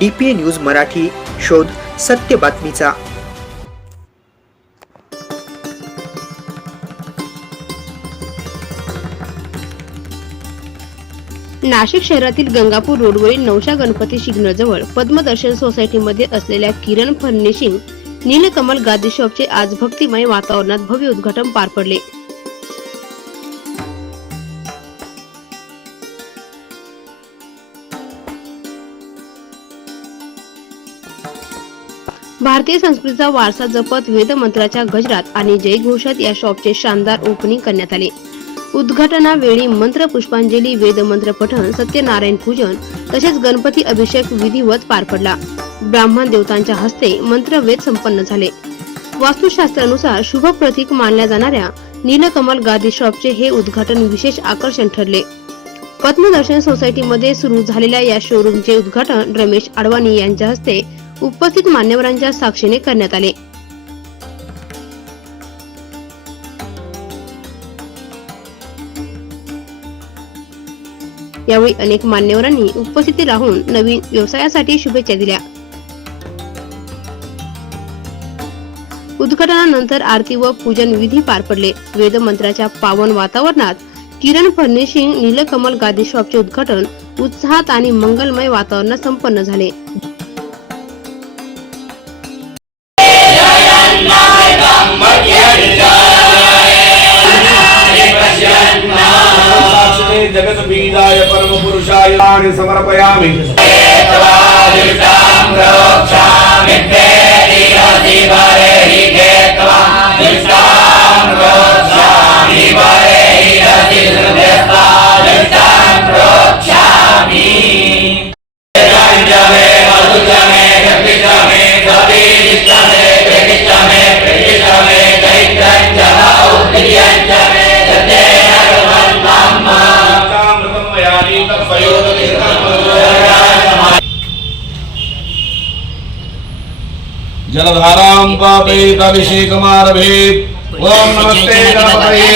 DPA news Marathi शोध सत्य बातमीचा. नाशिक शहरातील गंगापूर रोडवरील नवशा गणपती शिग्नजवळ पद्मदर्शन सोसायटीमध्ये असलेल्या किरण फर्निशिंग नीलकमल गादी शॉपचे आज भक्तिमय वातावरणात भव्य उद्घाटन पार पडले. भारतीय संस्कृतीचा वारसा जपत वेदमंत्राच्या गजरात आणि जयघोषात या शॉपचे शानदार ओपनिंग करण्यात आले. उद्घाटनावेळी मंत्र पुष्पांजली वेदमंत्र पठण सत्यनारायण पूजन तसेच गणपती अभिषेक विधिवत पार पडला. ब्राह्मण देवतांच्या हस्ते मंत्र वेद संपन्न झाले. वास्तुशास्त्रानुसार शुभ प्रतीक मानल्या जाणाऱ्या नीलकमल गादी शॉपचे हे उद्घाटन विशेष आकर्षण ठरले. पद्मदर्शन सोसायटीमध्ये सुरू झालेल्या या शोरूमचे उद्घाटन रमेश अडवाणी यांच्या हस्ते उपस्थित मान्यवरांच्या साक्षीने करण्यात आले. यावेळी अनेक मान्यवरांनी उपस्थिती राहून नवीन व्यवसायासाठी शुभेच्छा दिल्या. उद्घाटनानंतर आरती व पूजन विधी पार पडले. वेदमंत्राच्या पावन वातावरणात किरण फर्निशिंग नीलकमल गादी शॉपचे उद्घाटन उत्साहात आणि मंगलमय वातावरणात संपन्न झाले. परमपुरुषाय तानि समर्पयामि चामृतं जलधारां पापयितभिषेकमारभेत् ॐ नमस्ते गणपतये